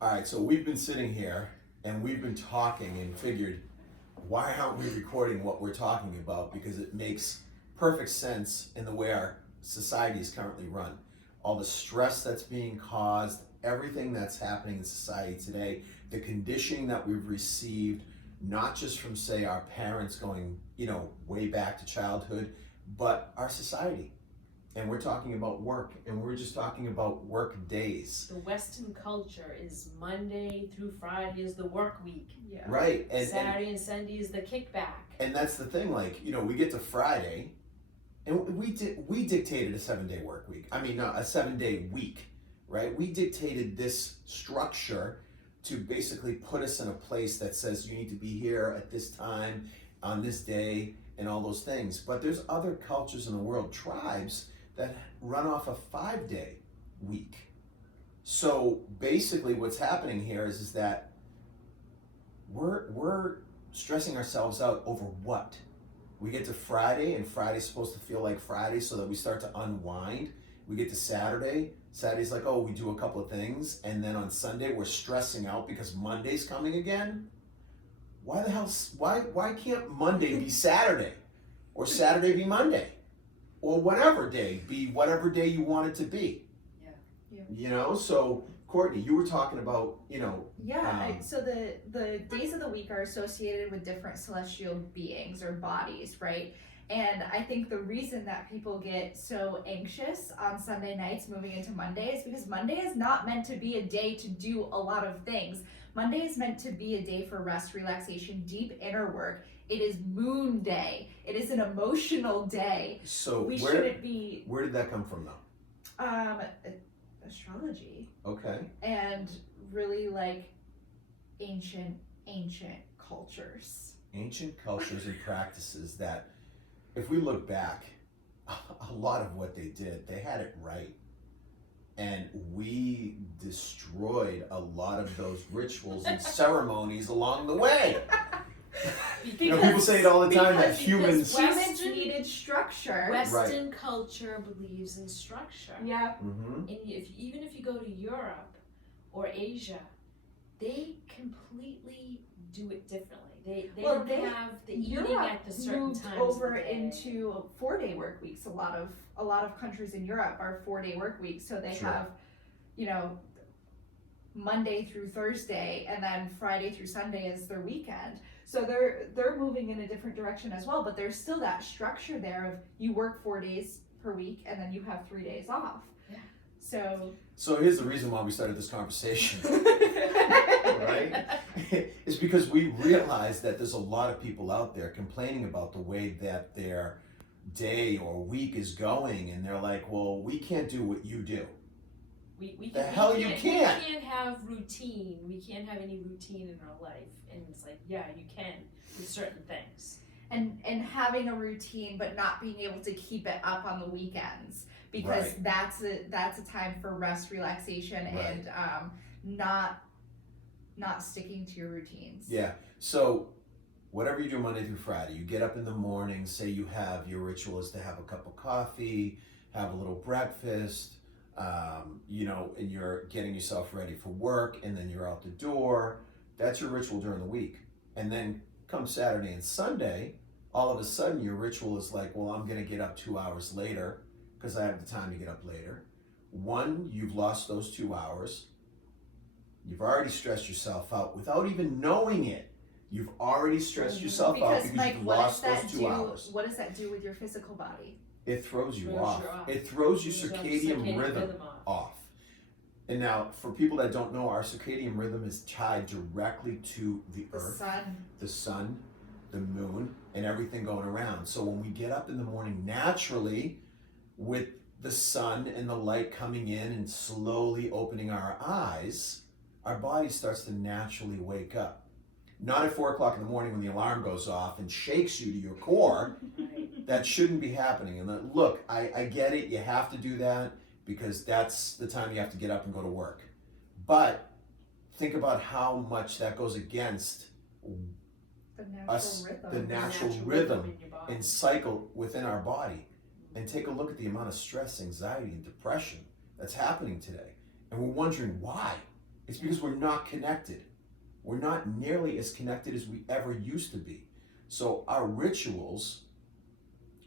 All right, so we've been sitting here and we've been talking and figured, why aren't we recording what we're talking about? Because it makes perfect sense in the way our society is currently run. All the stress that's being caused, everything that's happening in society today, the conditioning that we've received, not just from, say, our parents going, way back to childhood, but our society. And we're talking about work, and we're just talking about work days. The Western culture is Monday through Friday is the work week. Yeah. Right. Saturday and Sunday is the kickback. And that's the thing, we get to Friday, and we dictated a 7-day work week. I mean, no, a 7-day week, right? We dictated this structure to basically put us in a place that says you need to be here at this time, on this day, and all those things. But there's other cultures in the world, tribes, that run off a 5-day week. So basically what's happening here is that we're stressing ourselves out over what? We get to Friday, and Friday's supposed to feel like Friday so that we start to unwind. We get to Saturday's like, oh, we do a couple of things, and then on Sunday we're stressing out because Monday's coming again. Why the hell, why can't Monday be Saturday? Or Saturday be Monday? Or whatever day you want it to be. Yeah. So Courtney, you were talking about, So the days of the week are associated with different celestial beings or bodies, right? And I think the reason that people get so anxious on Sunday nights moving into Monday is because Monday is not meant to be a day to do a lot of things. Monday is meant to be a day for rest, relaxation, deep inner work. It is Moon Day. It is an emotional day. So where did that come from though? Astrology. Okay. And really like ancient cultures. Ancient cultures and practices that, if we look back, a lot of what they did, they had it right. And we destroyed a lot of those rituals and ceremonies along the way. People say it all the time that humans needed structure. Western culture believes in structure. Yeah. Mm-hmm. And even if you go to Europe or Asia, they completely do it differently. They don't have the eating at the certain moved times over of the day. into 4-day work weeks. A lot of countries in Europe are 4-day work weeks, so they Sure. have, Monday through Thursday, and then Friday through Sunday is their weekend. So they're moving in a different direction as well, but there's still that structure there of you work 4 days per week and then you have 3 days off. Yeah. So here's the reason why we started this conversation, right? It's because we realized that there's a lot of people out there complaining about the way that their day or week is going, and they're like, well, we can't do what you do. We You can't can't have routine. We can't have any routine in our life. And it's like, yeah, you can with certain things. And having a routine but not being able to keep it up on the weekends, because Right. that's a time for rest, relaxation, Right. and not sticking to your routines. Yeah. So whatever you do Monday through Friday, you get up in the morning, say you have your ritual is to have a cup of coffee, have a little breakfast, and you're getting yourself ready for work, and then you're out the door. That's your ritual during the week. And then come Saturday and Sunday, all of a sudden your ritual is like, well, I'm going to get up 2 hours later because I have the time to get up later. One, you've lost those 2 hours. You've already stressed yourself out without even knowing it. You've already stressed yourself out because Mike, you've lost those 2 hours. What does that do with your physical body? It throws you Throws off. you off. It throws your Throws your circadian rhythm off. And now, for people that don't know, our circadian rhythm is tied directly to the earth, the sun, the moon, and everything going around. So when we get up in the morning naturally with the sun and the light coming in and slowly opening our eyes, our body starts to naturally wake up. Not at 4 o'clock in the morning when the alarm goes off and shakes you to your core. That shouldn't be happening. And look, I get it. You have to do that because that's the time you have to get up and go to work. But think about how much that goes against the natural rhythm and cycle within our body. And take a look at the amount of stress, anxiety, and depression that's happening today. And we're wondering why. It's because we're not connected. We're not nearly as connected as we ever used to be. So our rituals,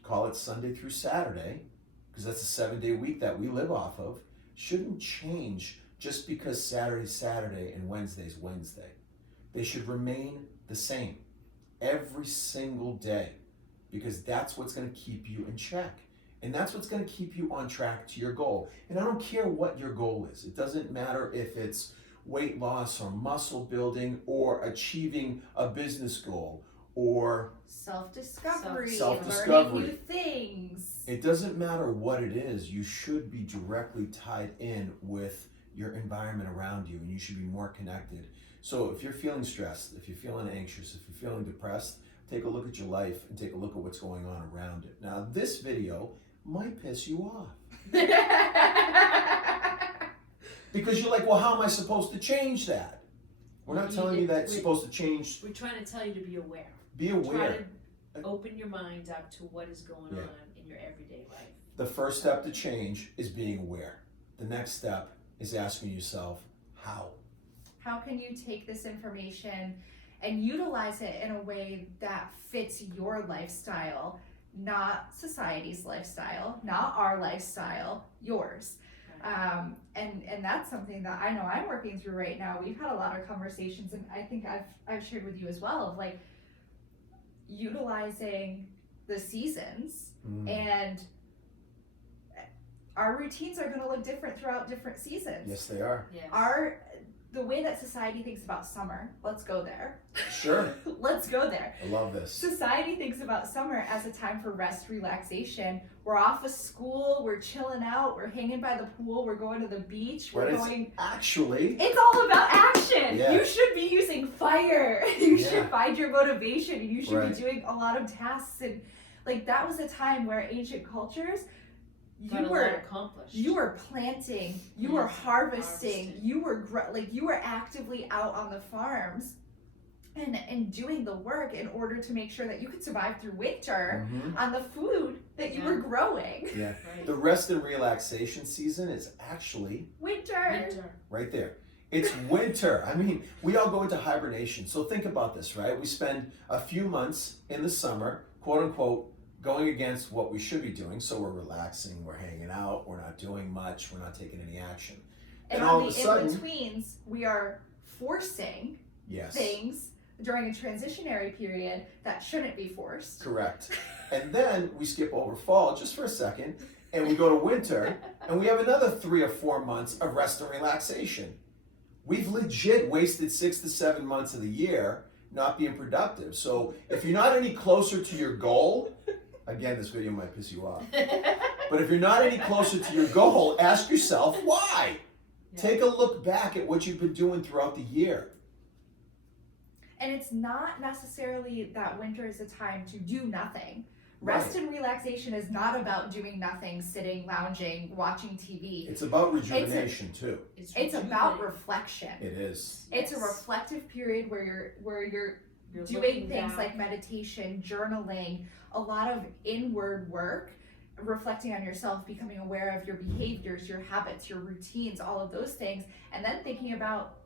call it Sunday through Saturday, because that's a 7-day week that we live off of, shouldn't change just because Saturday's Saturday and Wednesday's Wednesday. They should remain the same every single day, because that's what's going to keep you in check. And that's what's going to keep you on track to your goal. And I don't care what your goal is. It doesn't matter if it's weight loss or muscle building or achieving a business goal or self-discovery, self-discovery, learning new things. It doesn't matter what it is. You should be directly tied in with your environment around you, and you should be more connected. So if you're feeling stressed, if you're feeling anxious, if you're feeling depressed, take a look at your life and take a look at what's going on around it. Now, this video might piss you off. Because you're like, well, how am I supposed to change that? We're not telling you that it's supposed to change. We're trying to tell you to be aware. Be aware. Try to open your mind up to what is going on in your everyday life. The first step to change is being aware. The next step is asking yourself, how? How can you take this information and utilize it in a way that fits your lifestyle, not society's lifestyle, not our lifestyle, yours? And that's something that I know I'm working through right now. We've had a lot of conversations, and I think I've shared with you as well, of like utilizing the seasons, and our routines are going to look different throughout different seasons. Yes, they are. Yes. The way that society thinks about summer, let's go there. Sure. Let's go there. I love this. Society thinks about summer as a time for rest, relaxation. We're off of school, we're chilling out, we're hanging by the pool, we're going to the beach, we're going... Actually... It's all about action. Yeah. You should be using fire. You should find your motivation, and you should be doing a lot of tasks. And like, that was a time where ancient cultures, you were planting, you were harvesting, you were actively out on the farms and doing the work in order to make sure that you could survive through winter on the food that you were growing. Yeah. Right. The rest and relaxation season is actually winter. Right there. It's winter. I mean, we all go into hibernation. So think about this, right? We spend a few months in the summer, quote unquote, going against what we should be doing. So we're relaxing, we're hanging out, we're not doing much, we're not taking any action. And all on of the a sudden, in-betweens, we are forcing things during a transitionary period that shouldn't be forced. Correct. And then we skip over fall just for a second, and we go to winter, and we have another 3 or 4 months of rest and relaxation. We've legit wasted 6 to 7 months of the year not being productive. So if you're not any closer to your goal, again, this video might piss you off, but if you're not any closer to your goal, ask yourself why. Take a look back at what you've been doing throughout the year. And it's not necessarily that winter is a time to do nothing. Rest and relaxation is not about doing nothing, sitting, lounging, watching TV. It's about rejuvenation too. It's about reflection. It is. It's a reflective period where you're doing things like meditation, journaling, a lot of inward work, reflecting on yourself, becoming aware of your behaviors, your habits, your routines, all of those things, and then thinking about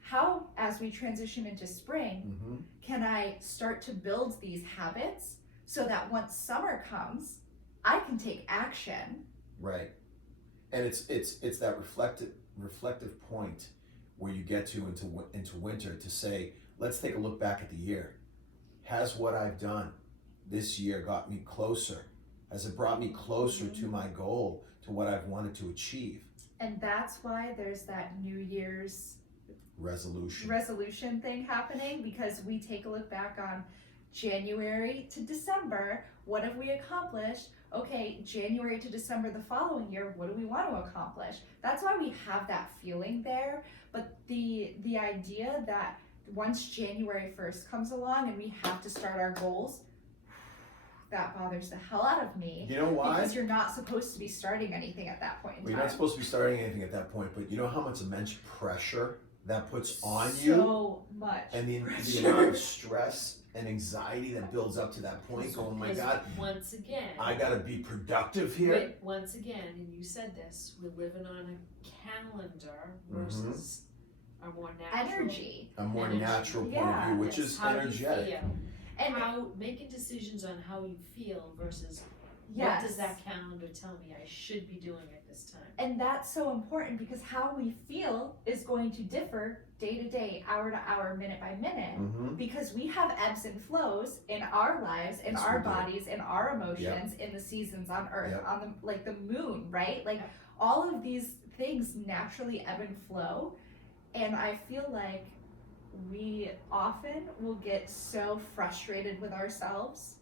how, as we transition into spring, can I start to build these habits so that once summer comes, I can take action. Right. And it's that reflective point where you get to into winter to say, let's take a look back at the year. Has what I've done this year got me closer? Has it brought me closer to my goal, to what I've wanted to achieve? And that's why there's that New Year's resolution thing happening, because we take a look back on January to December. What have we accomplished? Okay, January to December the following year, what do we want to accomplish? That's why we have that feeling there. But the idea that once January 1st comes along and we have to start our goals, that bothers the hell out of me. You know why? Because you're not supposed to be starting anything at that point in time. You're not supposed to be starting anything at that point, but you know how much immense pressure that puts on you? So much. And the amount of stress and anxiety that builds up to that point, going, oh my God, once again, I gotta be productive here. Once again, and you said this, we're living on a calendar versus are more natural. Energy. A more Energy. natural point Yeah. of view, which Yes, is how you energetic. feel. And How making decisions on how you feel versus yes. what does that calendar tell me I should be doing at this time. And that's so important because how we feel is going to differ day to day, hour to hour, minute by minute. Mm-hmm. Because we have ebbs and flows in our lives, in Yes, our we do. bodies, in our emotions, in the seasons on Earth, Yep. on the like the moon, right? Like all of these things naturally ebb and flow. And I feel like we often will get so frustrated with ourselves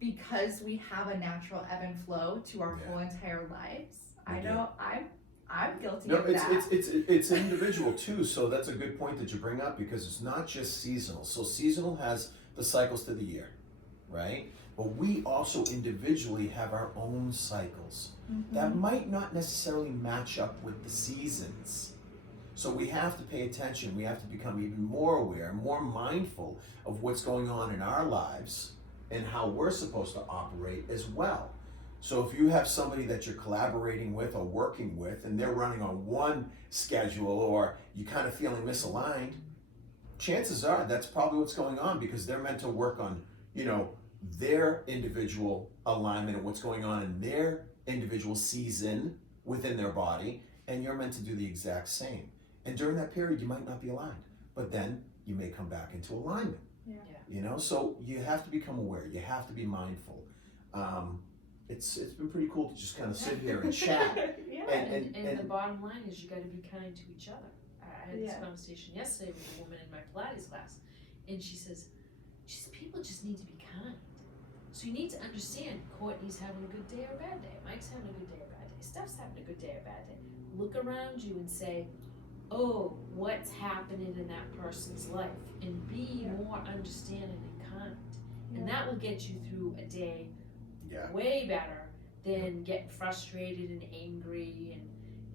because we have a natural ebb and flow to our whole entire lives. I know I'm guilty of that. It's individual too, so that's a good point that you bring up because it's not just seasonal. So seasonal has the cycles to the year, right? But we also individually have our own cycles that might not necessarily match up with the seasons. So we have to pay attention. We have to become even more aware, more mindful of what's going on in our lives and how we're supposed to operate as well. So if you have somebody that you're collaborating with or working with and they're running on one schedule or you're kind of feeling misaligned, chances are that's probably what's going on because they're meant to work on, their individual alignment and what's going on in their individual season within their body, and you're meant to do the exact same. And during that period, you might not be aligned, but then you may come back into alignment. So you have to become aware. You have to be mindful. It's been pretty cool to just kind of sit here and chat. And the bottom line is you got to be kind to each other. I had this conversation yesterday with a woman in my Pilates class, and she says, people just need to be kind. So you need to understand Courtney's having a good day or a bad day. Mike's having a good day or a bad day. Steph's having a good day or a bad day. Look around you and say, oh, what's happening in that person's life? And be more understanding and kind. And that will get you through a day way better than getting frustrated and angry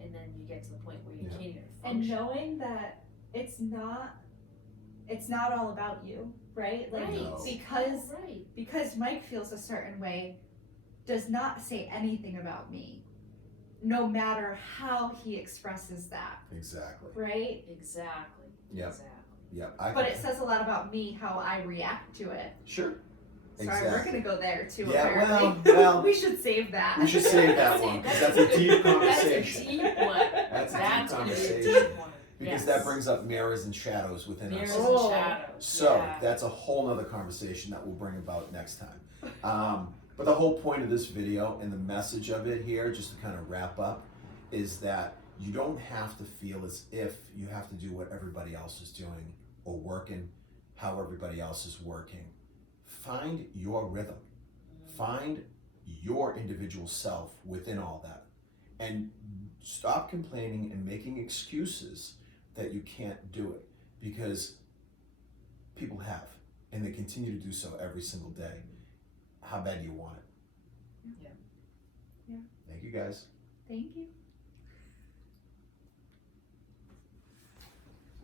and then you get to the point where you can't even function. And knowing that it's not all about you, right? Like because Mike feels a certain way does not say anything about me, no matter how he expresses that. Exactly. Right? Exactly. Yep. Exactly. Yep. But it says a lot about me, how I react to it. Sure. Sorry, we're gonna go there too. Yeah, apparently. well, we should save that. We should save that one because that's a deep conversation. That's a deep one. That's a deep conversation. Because that brings up mirrors and shadows within us. Mirrors and shadows. So that's a whole nother conversation that we'll bring about next time. But the whole point of this video and the message of it here, just to kind of wrap up, is that you don't have to feel as if you have to do what everybody else is doing or working how everybody else is working. Find your rhythm. Find your individual self within all that. And stop complaining and making excuses that you can't do it, because people have, and they continue to do so every single day. How bad do you want it? Yeah. Thank you guys. Thank you.